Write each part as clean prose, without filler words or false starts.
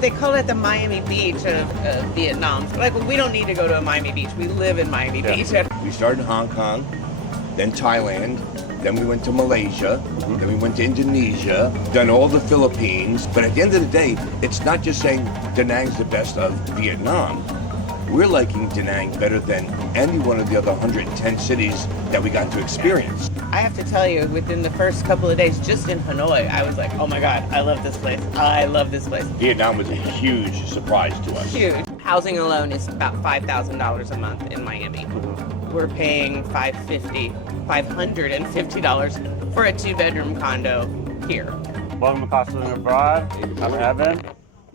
They call it the Miami Beach of Vietnam. Like, well, we don't need to go to a Miami Beach. We live in Miami Beach. We started in Hong Kong, then Thailand, then we went to Malaysia, then we went to Indonesia, done all the Philippines. But at the end of the day, it's not just saying Da Nang's the best of Vietnam. We're liking Da Nang better than any one of the other 110 cities that we got to experience. I have to tell you, within the first couple of days, just in Hanoi, I was like, oh my God, I love this place. I love this place. Vietnam was a huge surprise to us. Huge. Housing alone is about $5,000 a month in Miami. We're paying $550 for a 2-bedroom condo here. Welcome to Costa Living Abroad. I'm Evan.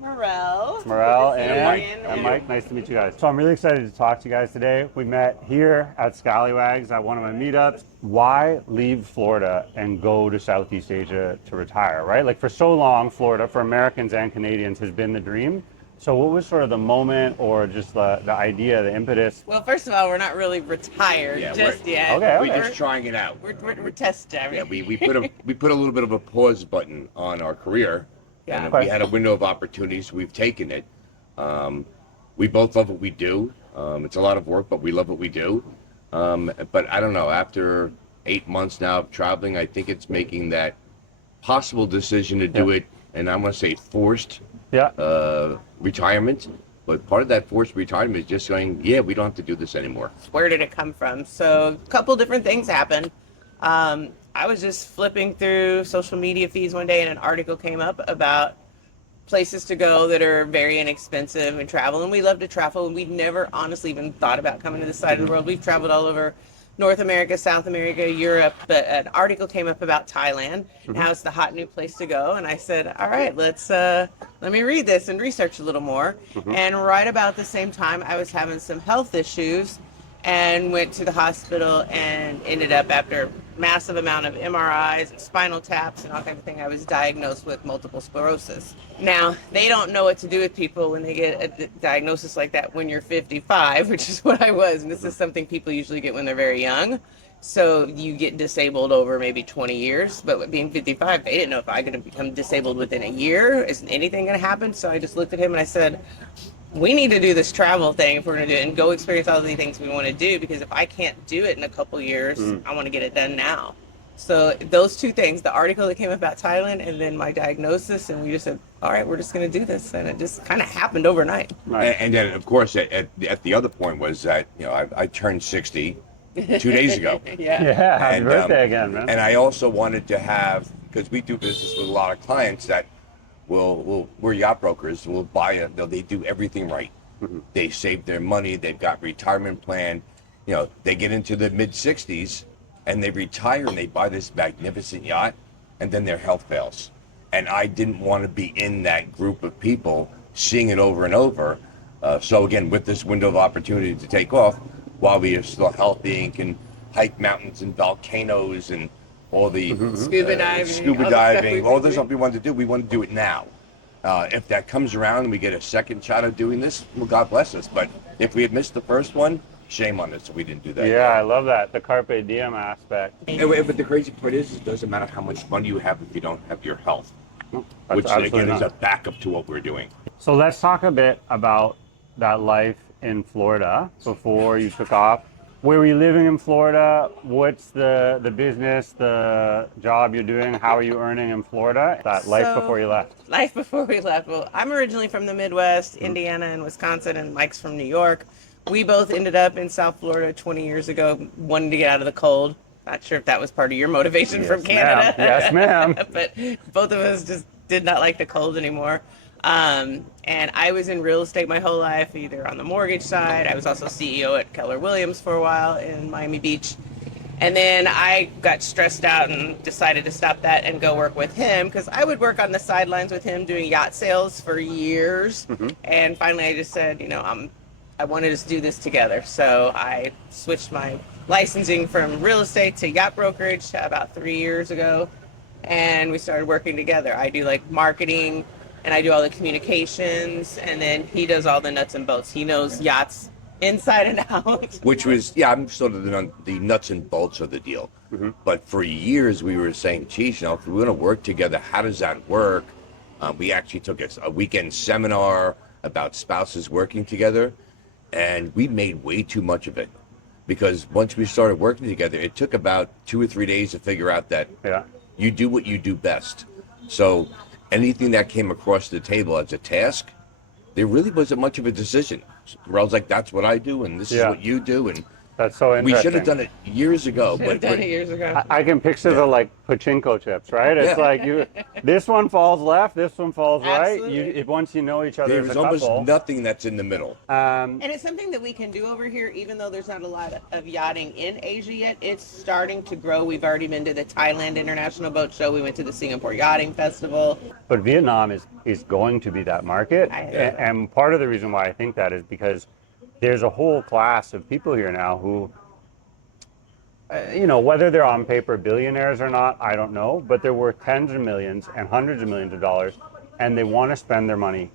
Morel and Mike. Nice to meet you guys. So I'm really excited to talk to you guys today. We met here at Scallywags at one of my meetups. Why leave Florida and go to Southeast Asia to retire, right? Like for so long, Florida, for Americans and Canadians, has been the dream. So what was sort of the moment or just the idea, the impetus? Well, first of all, we're not really retired just yet. Okay. We're just trying it out. We're testing everything. Yeah, we put a little bit of a pause button on our career. Yeah. And we had a window of opportunities. We've taken it. We both love what we do. It's a lot of work, but we love what we do. But I don't know, after 8 months now of traveling, I think it's making that possible decision to do it, and I'm going to say forced retirement. But part of that forced retirement is just saying, yeah, we don't have to do this anymore. Where did it come from? So a couple different things happened. I was just flipping through social media feeds one day and an article came up about places to go that are very inexpensive and travel. And we love to travel, and we'd never honestly even thought about coming to this side of the world. We've traveled all over North America, South America, Europe, but an article came up about Thailand. Now it's the hot new place to go. And I said, all right, let me read this and research a little more. And right about the same time, I was having some health issues and went to the hospital and ended up, after a massive amount of MRIs and spinal taps and all kinds of things, I was diagnosed with multiple sclerosis. Now, they don't know what to do with people when they get a diagnosis like that when you're 55, which is what I was. And this is something people usually get when they're very young. So you get disabled over maybe 20 years. But with being 55, they didn't know if I could become disabled within a year. Isn't anything going to happen? So I just looked at him and I said, we need to do this travel thing if we're going to do it and go experience all the things we want to do, because if I can't do it in a couple years, I want to get it done now. So those two things, the article that came about Thailand and then my diagnosis, and we just said, all right, we're just going to do this. And it just kind of happened overnight. Right. And then, of course, at the other point was that, I turned 60 2 days ago. Yeah, happy birthday again, man. And I also wanted to have, because we do business with a lot of clients that we're yacht brokers. We'll buy they do everything right. They save their money. They've got retirement plan. They get into the mid 60s and they retire and they buy this magnificent yacht, and then their health fails. And I didn't want to be in that group of people seeing it over and over. So again, with this window of opportunity to take off while we are still healthy and can hike mountains and volcanoes and all the scuba diving, all the stuff we wanted to do, we want to do it now. If that comes around and we get a second shot of doing this, well, God bless us. But if we had missed the first one, shame on us if we didn't do that. Yeah, I love that, the carpe diem aspect. But the crazy part is, it doesn't matter how much money you have if you don't have your health, which again is a backup to what we're doing. So let's talk a bit about that life in Florida before you took off. Where were you living in Florida? What's the business, the job you're doing? How are you earning in Florida? That life before you left. Life before we left. Well, I'm originally from the Midwest, Indiana and Wisconsin, and Mike's from New York. We both ended up in South Florida 20 years ago, wanting to get out of the cold. Not sure if that was part of your motivation from Canada. Yes, ma'am. But both of us just did not like the cold anymore. And I was in real estate my whole life, either on the mortgage side. I was also CEO at Keller Williams for a while in Miami Beach. And then I got stressed out and decided to stop that and go work with him, because I would work on the sidelines with him doing yacht sales for years. And finally I just said, I wanted us to do this together. So I switched my licensing from real estate to yacht brokerage about 3 years ago. And we started working together. I do like marketing, and I do all the communications, and then he does all the nuts and bolts. He knows yachts inside and out. Which was, I'm sort of the nuts and bolts of the deal. But for years we were saying, geez, if we're going to work together, how does that work? We actually took a weekend seminar about spouses working together, and we made way too much of it. Because once we started working together, it took about 2 or 3 days to figure out that you do what you do best. So anything that came across the table as a task, there really wasn't much of a decision. I was like, that's what I do, and this is what you do, and that's so interesting. we should have done it years ago. Should have done it years ago. I can picture the like pachinko chips, right? It's like this one falls left, this one falls Absolutely. right. Once you know each other as There's a almost couple, nothing that's in the middle. And it's something that we can do over here, even though there's not a lot of yachting in Asia yet. It's starting to grow. We've already been to the Thailand International Boat Show. We went to the Singapore Yachting Festival. but Vietnam is going to be that market, and part of the reason why I think that is because there's a whole class of people here now who, whether they're on paper billionaires or not, I don't know, but they're worth tens of millions and hundreds of millions of dollars, and they want to spend their money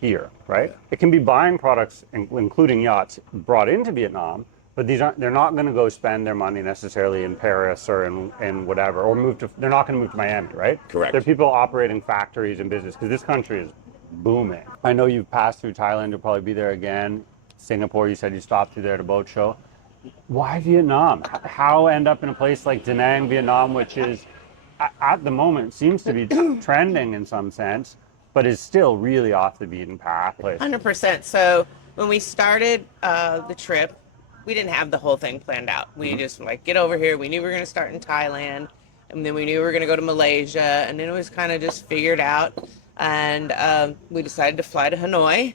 here, right? It can be buying products, including yachts, brought into Vietnam, but they're not going to go spend their money necessarily in Paris or in whatever, or they're not going to move to Miami, right? Correct. They're people operating factories and business, because this country is booming. I know you've passed through Thailand, you'll probably be there again. Singapore, you said you stopped through there at a boat show. Why Vietnam? How end up in a place like Da Nang, Vietnam, which is at the moment seems to be trending in some sense, but is still really off the beaten path place? 100%. So when we started the trip, we didn't have the whole thing planned out. We just get over here. We knew we were going to start in Thailand, and then we knew we were going to go to Malaysia, and then it was kind of just figured out. And we decided to fly to Hanoi.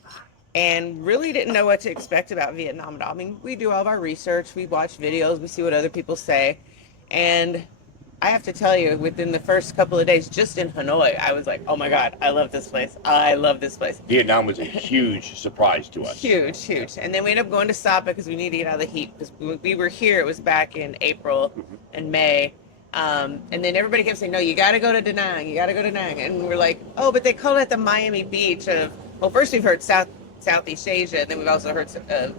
And really didn't know what to expect about Vietnam at all. I mean, we do all of our research, we watch videos, we see what other people say. And I have to tell you, within the first couple of days, just in Hanoi, I was like, oh my God, I love this place. I love this place. Vietnam was a huge surprise to us. Huge, huge. And then we ended up going to Sapa because we needed to get out of the heat. Because when we were here, it was back in April and May. And then everybody kept saying, no, you got to go to Da Nang. You got to go to Da Nang. And we're like, oh, but they call it the Miami Beach of, well, first we've heard Southeast Asia, and then we've also heard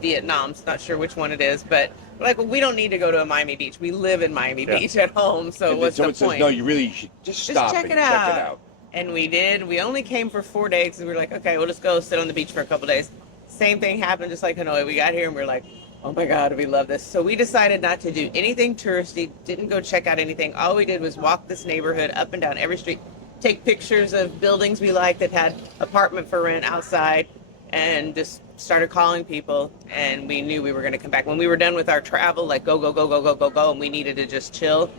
Vietnam. So not sure which one it is, but we're like, well, we don't need to go to a Miami Beach. We live in Miami Beach at home, so what's the point? Says, no, you really should just stop check it out. And we did. We only came for 4 days, and we were like, okay, we'll just go sit on the beach for a couple days. Same thing happened, just like Hanoi. We got here, and we were like, oh my God, we love this. So we decided not to do anything touristy, didn't go check out anything. All we did was walk this neighborhood up and down every street, take pictures of buildings we liked that had apartment for rent outside, and just started calling people, and we knew we were going to come back. When we were done with our travel, like go, and we needed to just chill,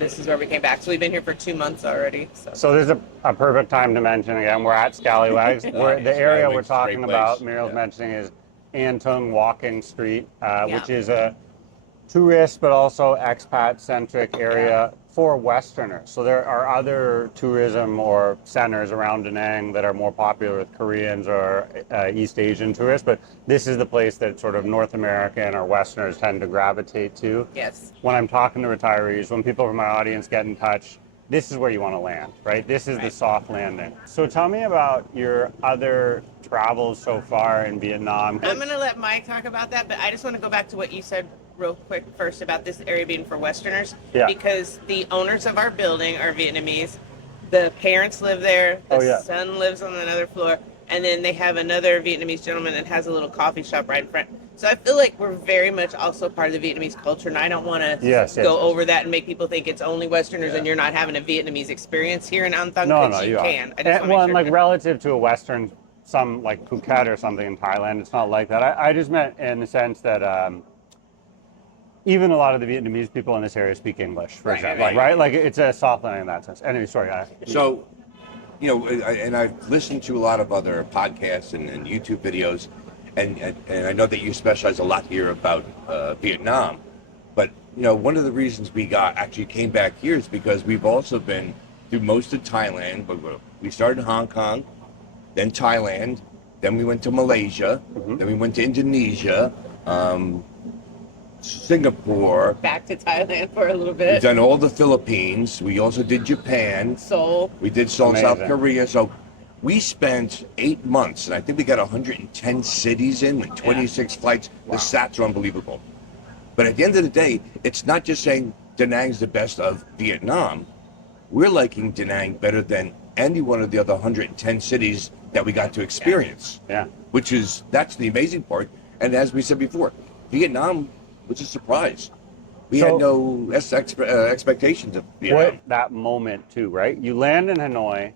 this is where we came back. So we've been here for 2 months already. So there's a perfect time to mention again, we're at Scallywags. The area we're talking about, Muriel's mentioning, is An Tung Walking Street, which is a tourist but also expat-centric area for Westerners. So there are other tourism or centers around Da Nang that are more popular with Koreans or East Asian tourists, but this is the place that sort of North American or Westerners tend to gravitate to. Yes. When I'm talking to retirees, when people from my audience get in touch, this is where you want to land, right? This is the soft landing. So tell me about your other travels so far in Vietnam. I'm going to let Mike talk about that, but I just want to go back to what you said real quick first about this area being for Westerners, because the owners of our building are Vietnamese. The parents live there. The son lives on another floor. And then they have another Vietnamese gentleman that has a little coffee shop right in front. So I feel like we're very much also part of the Vietnamese culture, and I don't want to go over that and make people think it's only Westerners and you're not having a Vietnamese experience here in An Thang, because you can. And like relative to a Western, some like Phuket or something in Thailand, it's not like that. I just meant in the sense that even a lot of the Vietnamese people in this area speak English, for example, right? Like it's a soft landing in that sense. Anyway, sorry. So, and I've listened to a lot of other podcasts and YouTube videos, and I know that you specialize a lot here about Vietnam. But one of the reasons we actually came back here is because we've also been through most of Thailand. But we started in Hong Kong, then Thailand, then we went to Malaysia, then we went to Indonesia. Singapore. Back to Thailand for a little bit. We've done all the Philippines. We also did Japan. Seoul. We did Seoul, South Korea. So we spent 8 months, and I think we got 110 cities in, with 26 flights. Wow. The stats are unbelievable. But at the end of the day, it's not just saying Da Nang's the best of Vietnam. We're liking Da Nang better than any one of the other 110 cities that we got to experience. Yeah. That's the amazing part. And as we said before, Vietnam was a surprise. We had no expectations of Vietnam. That moment too, right? You land in Hanoi.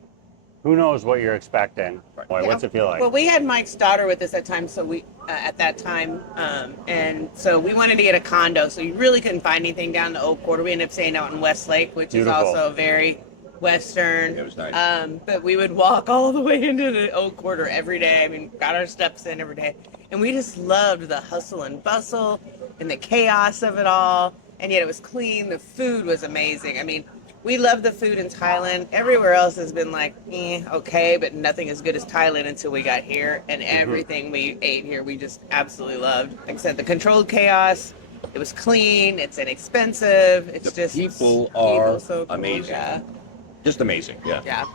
Who knows what you're expecting? Boy, what's it feel like? Well, we had Mike's daughter with us at that time, and so we wanted to get a condo. So you really couldn't find anything down the Oak Quarter. We ended up staying out in Westlake, which Beautiful. is also very Western. It was nice. But we would walk all the way into the Oak Quarter every day. I mean, got our steps in every day, and we just loved the hustle and bustle and the chaos of it all. And yet it was clean. The food was amazing. I mean, we love the food in Thailand. Everywhere else has been like, okay, but nothing as good as Thailand until we got here. And everything we ate here, we just absolutely loved. Like I said, the controlled chaos. It was clean. It's inexpensive. It's The just people are so cool. amazing. Yeah. Just amazing. Yeah. Yeah.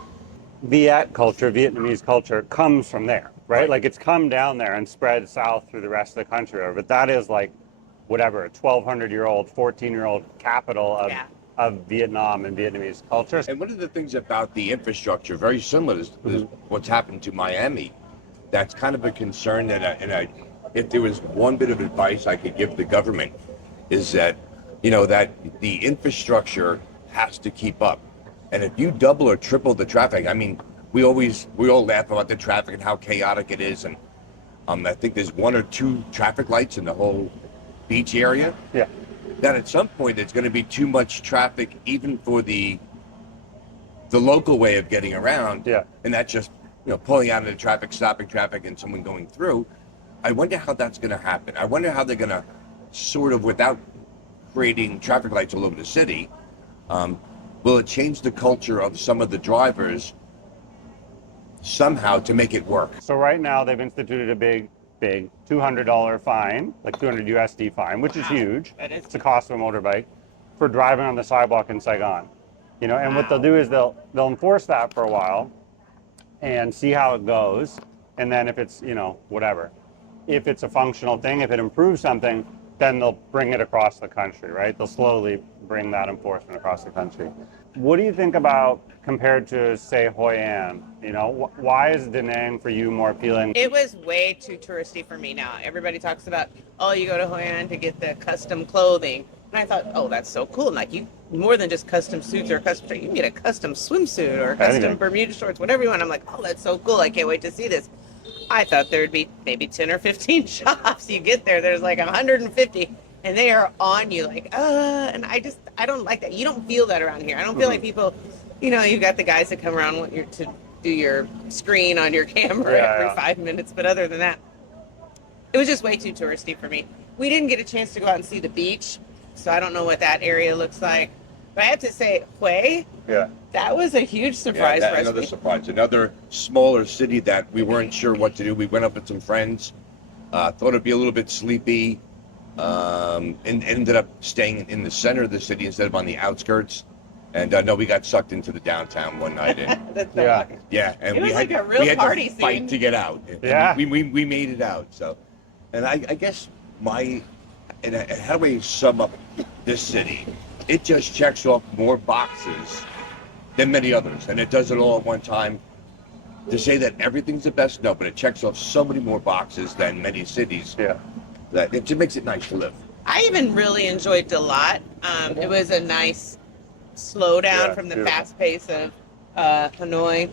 Viet culture, Vietnamese culture comes from there, right? Like it's come down there and spread south through the rest of the country. But that is like, whatever, a 1,200-year-old, 14-year-old capital of Vietnam and Vietnamese culture. And one of the things about the infrastructure, very similar to what's happened to Miami, that's kind of a concern that, if there was one bit of advice I could give the government, is that, that the infrastructure has to keep up. And if you double or triple the traffic, I mean, we all laugh about the traffic and how chaotic it is. And I think there's 1 or 2 traffic lights in the whole beach area. Yeah. That at some point there's going to be too much traffic even for the local way of getting around. Yeah. And that's just pulling out of the traffic, stopping traffic, and someone going through. I wonder how that's going to happen. I wonder how they're going to sort of, without creating traffic lights all over the city, will it change the culture of some of the drivers somehow to make it work? So right now they've instituted a big $200 fine, like 200 USD fine, which is huge. It's the cost of a motorbike for driving on the sidewalk in Saigon. And what they'll do is they'll enforce that for a while and see how it goes. And then if it's, whatever, if it's a functional thing, if it improves something, then they'll bring it across the country, right? They'll slowly bring that enforcement across the country. What do you think about compared to, say, Hoi An? Why is Da Nang for you more appealing? It was way too touristy for me now. Everybody talks about, you go to Hoi An to get the custom clothing. And I thought, that's so cool. And like, you more than just custom suits or custom, you can get a custom swimsuit or custom Bermuda shorts, whatever you want. I'm like, that's so cool. I can't wait to see this. I thought there'd be maybe 10 or 15 shops. You get there's like 150, and they are on you like, and I don't like that. You don't feel that around here. I don't feel like people, you've got the guys that come around want you to do your screen on your camera every 5 minutes. But other than that, it was just way too touristy for me. We didn't get a chance to go out and see the beach, so I don't know what that area looks like. But I have to say, Hue, that was a huge surprise for us. Another surprise. Another smaller city that we weren't sure what to do. We went up with some friends, thought it'd be a little bit sleepy, and ended up staying in the center of the city instead of on the outskirts. And no, we got sucked into the downtown one night. And, and we had to fight to get out. And we made it out. So, and I guess how do we sum up this city? It just checks off more boxes than many others, and it does it all at one time. To say that everything's the best, no, but it checks off so many more boxes than many cities. Yeah. That it just makes it nice to live. I even really enjoyed Dalat. It was a nice slowdown from the fast pace of Hanoi.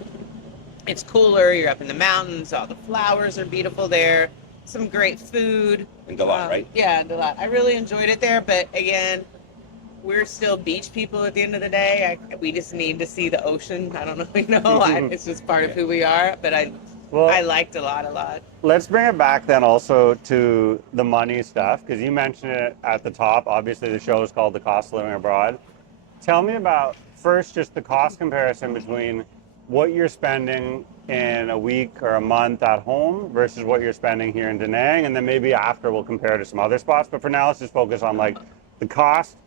It's cooler. You're up in the mountains. All the flowers are beautiful there. Some great food. In Dalat, right? Yeah, in Dalat. I really enjoyed it there, but again, we're still beach people at the end of the day. We just need to see the ocean. I don't know. It's just part of who we are. But I liked Dalat a lot. Let's bring it back then also to the money stuff, because you mentioned it at the top. Obviously, the show is called The Cost of Living Abroad. Tell me about, first, just the cost comparison between what you're spending in a week or a month at home versus what you're spending here in Da Nang. And then maybe after we'll compare to some other spots. But for now, let's just focus on like the cost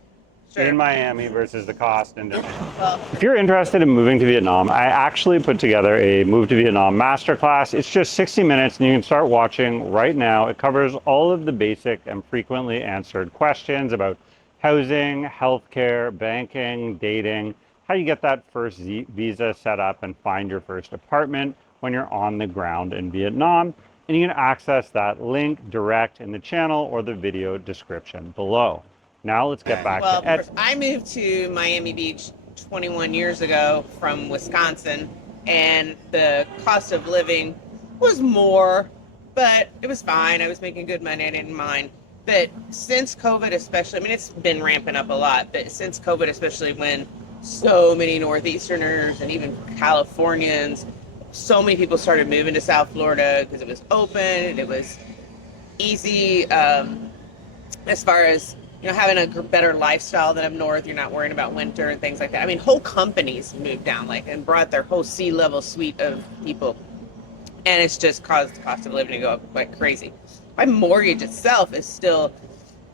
in Miami versus the cost in Da Nang. If you're interested in moving to Vietnam, I actually put together a Move to Vietnam masterclass. It's just 60 minutes and you can start watching right now. It covers all of the basic and frequently answered questions about housing, healthcare, banking, dating, how you get that first visa set up and find your first apartment when you're on the ground in Vietnam. And you can access that link direct in the channel or the video description below. Now let's get back Well, to Etsy. I moved to Miami Beach 21 years ago from Wisconsin, and the cost of living was more, but it was fine. I was making good money. I didn't mind. But since COVID, especially, I mean, it's been ramping up a lot, but since COVID, especially when so many Northeasterners and even Californians, so many people started moving to South Florida because it was open and it was easy as far as, you know, having a better lifestyle than up north. You're not worrying about winter and things like that. I mean, whole companies moved down and brought their whole C-level suite of people. And it's just caused the cost of living to go up like crazy. My mortgage itself is still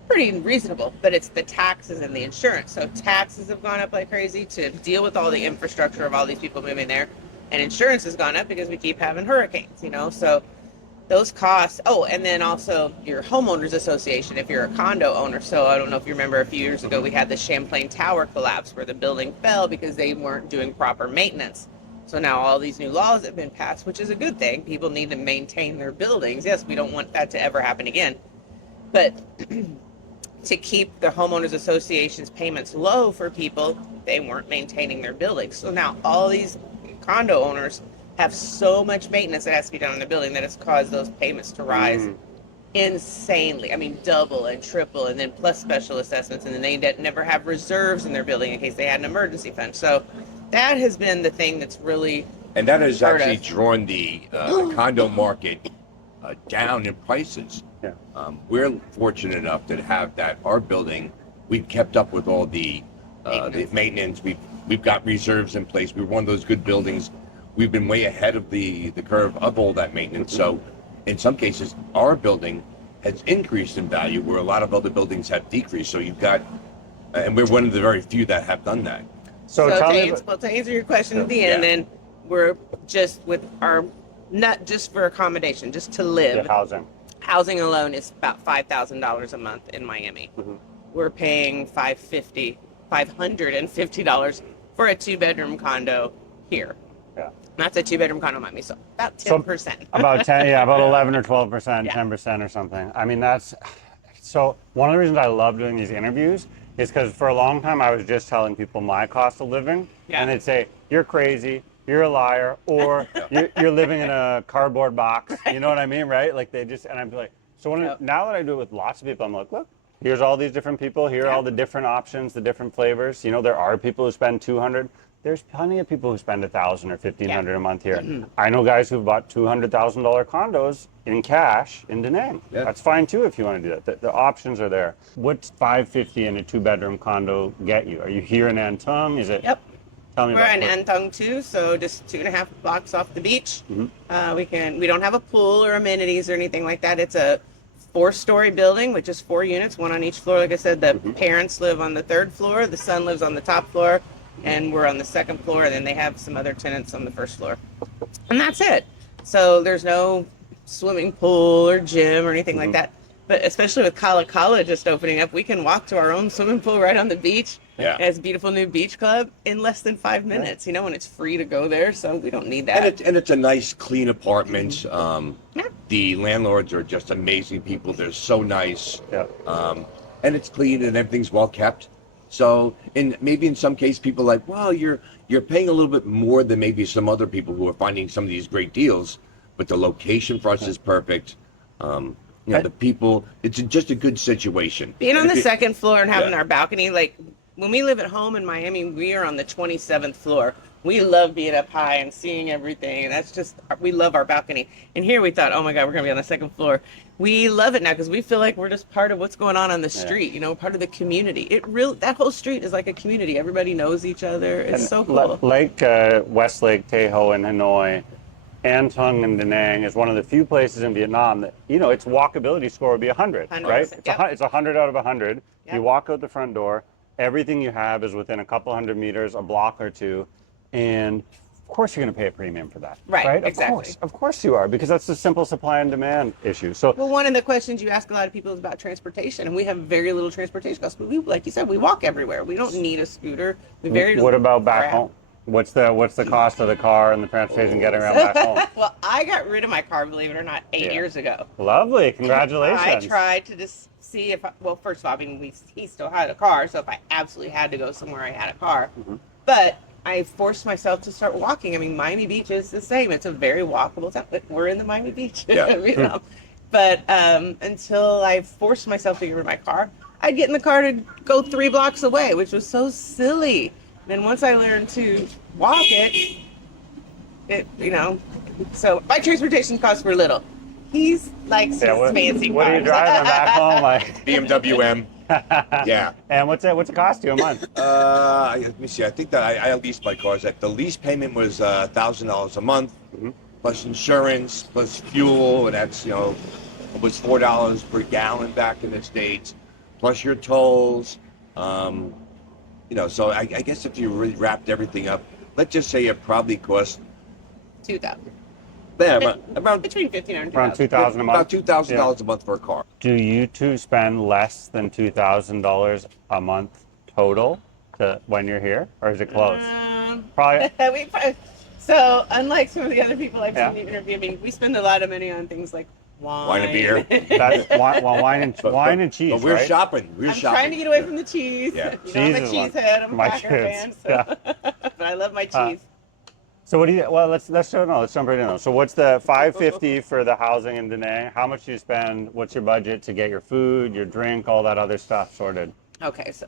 pretty reasonable, but it's the taxes and the insurance. So taxes have gone up like crazy to deal with all the infrastructure of all these people moving there. And insurance has gone up because we keep having hurricanes, you know? So those costs. Oh, and then also your homeowners association if you're a condo owner. So I don't know if you remember a few years ago, we had the Champlain Tower collapse where the building fell because they weren't doing proper maintenance. So now all these new laws have been passed, which is a good thing. People need to maintain their buildings. Yes, we don't want that to ever happen again. But to keep the homeowners association's payments low for people, they weren't maintaining their buildings. So now all these condo owners have so much maintenance that has to be done on the building that has caused those payments to rise insanely. I mean, double and triple, and then plus special assessments, and then they never have reserves in their building in case they had an emergency fund. So that has been the thing that's really And that has actually drawn the condo market down in prices. Yeah. We're fortunate enough to have that. Our building, we've kept up with all the maintenance. We've got reserves in place. We're one of those good buildings. We've been way ahead of the curve of all that maintenance. So in some cases, our building has increased in value where a lot of other buildings have decreased. So you've got, and we're one of the very few that have done that. So to tell me answer your question at the end, Yeah. then we're just with our, not just for accommodation, just to live. housing. Housing alone is about $5,000 a month in Miami. We're paying $550 for a 2-bedroom condo here. Yeah. That's a 2-bedroom condo in Miami, so about 10%. About 10, yeah, about 11 or 12%, Yeah. 10% or something. I mean, that's, so one of the reasons I love doing these interviews is because for a long time I was just telling people my cost of living, and they'd say, you're crazy, you're a liar, or you're living in a cardboard box, you know what I mean, right? Like they just, and I'd be like, so now that I do it with lots of people, I'm like, look, here's all these different people, here are all the different options, the different flavors. You know, there are people who spend 200. There's plenty of people who spend 1,000 or 1,500 a month here. I know guys who've bought $200,000 condos in cash in Da Nang. Yeah. That's fine too if you want to do that. The options are there. What's $550 in a 2-bedroom condo get you? Are you here in Antung? Is it? Yep. Tell me We're about in it. Antung too, so just 2.5 blocks off the beach. We don't have a pool or amenities or anything like that. It's a 4-story building with just 4 units, one on each floor. Like I said, the parents live on the 3rd floor, the son lives on the top floor, and we're on the 2nd floor, and then they have some other tenants on the 1st floor. And that's it. So there's no swimming pool or gym or anything like that. But especially with Kala Kala just opening up, we can walk to our own swimming pool right on the beach. Yeah. It has a beautiful new beach club in less than 5 minutes, you know, and it's free to go there, so we don't need that. And it's a nice, clean apartment. The landlords are just amazing people. They're so nice. Yeah. And it's clean and everything's well kept. So, maybe in some cases, people are like, well, you're paying a little bit more than maybe some other people who are finding some of these great deals, but the location for us is perfect. You know, the people, it's just a good situation. Being on And the if you- 2nd floor and having Yeah. our balcony, like when we live at home in Miami, we are on the 27th floor. We love being up high and seeing everything, and that's just, we love our balcony. And here we thought, oh my God, we're gonna be on the 2nd floor. We love it now because we feel like we're just part of what's going on the street, you know, part of the community. That whole street is like a community. Everybody knows each other. It's so cool. Like Westlake, Tejo, and Hanoi, Antung and Da Nang is one of the few places in Vietnam that, you know, its walkability score would be 100, right? 100%, It's 100 out of 100. Yep. You walk out the front door, everything you have is within a couple hundred meters, a block or two, and course you're going to pay a premium for that. Right, exactly. Of course you are, because that's a simple supply and demand issue. So Well, one of the questions you ask a lot of people is about transportation, and we have very little transportation costs. But we, like you said, we walk everywhere. We don't need a scooter. We very what about back crap. home? What's the cost of the car and the transportation getting around back home? Well, I got rid of my car, believe it or not, 8 years ago. Lovely, congratulations. I tried to just see if, well, first of all, I mean, he still had a car, so if I absolutely had to go somewhere, I had a car. But I forced myself to start walking. I mean, Miami Beach is the same. It's a very walkable town. We're in the Miami Beach, Yeah. you know. But until I forced myself to get rid of my car, I'd get in the car to go 3 blocks away, which was so silly. Then once I learned to walk it, you know, so my transportation costs were little. He's like Yeah, fancy what are you cars. driving back home like? BMW M. Yeah. And what's it cost you a month? Let me see. I think that I leased my cars. That the lease payment was $1,000 a month, plus insurance, plus fuel, and that's it was $4 per gallon back in the States, plus your tolls. So I guess if you really wrapped everything up, let's just say it probably cost 2,000. around Between 1,500 and Around 2,000. $2,000 a month. about $2,000 a month for a car. Do you two spend less than $2,000 a month total when you're here, or is it close? Probably. So unlike some of the other people I've Yeah. seen interview, I mean, we spend a lot of money on things like wine and beer. That's wine and cheese. But we're right? shopping. We're I'm shopping. trying to get away from the cheese. Yeah. You know, I'm a Cheese is one. cheesehead. I'm a My Packer kids. fan. So. Yeah. But I love my cheese. So what do you? Well, let's jump right in. So what's the $550 for the housing in Da Nang? How much do you spend? What's your budget to get your food, your drink, all that other stuff sorted? Okay, so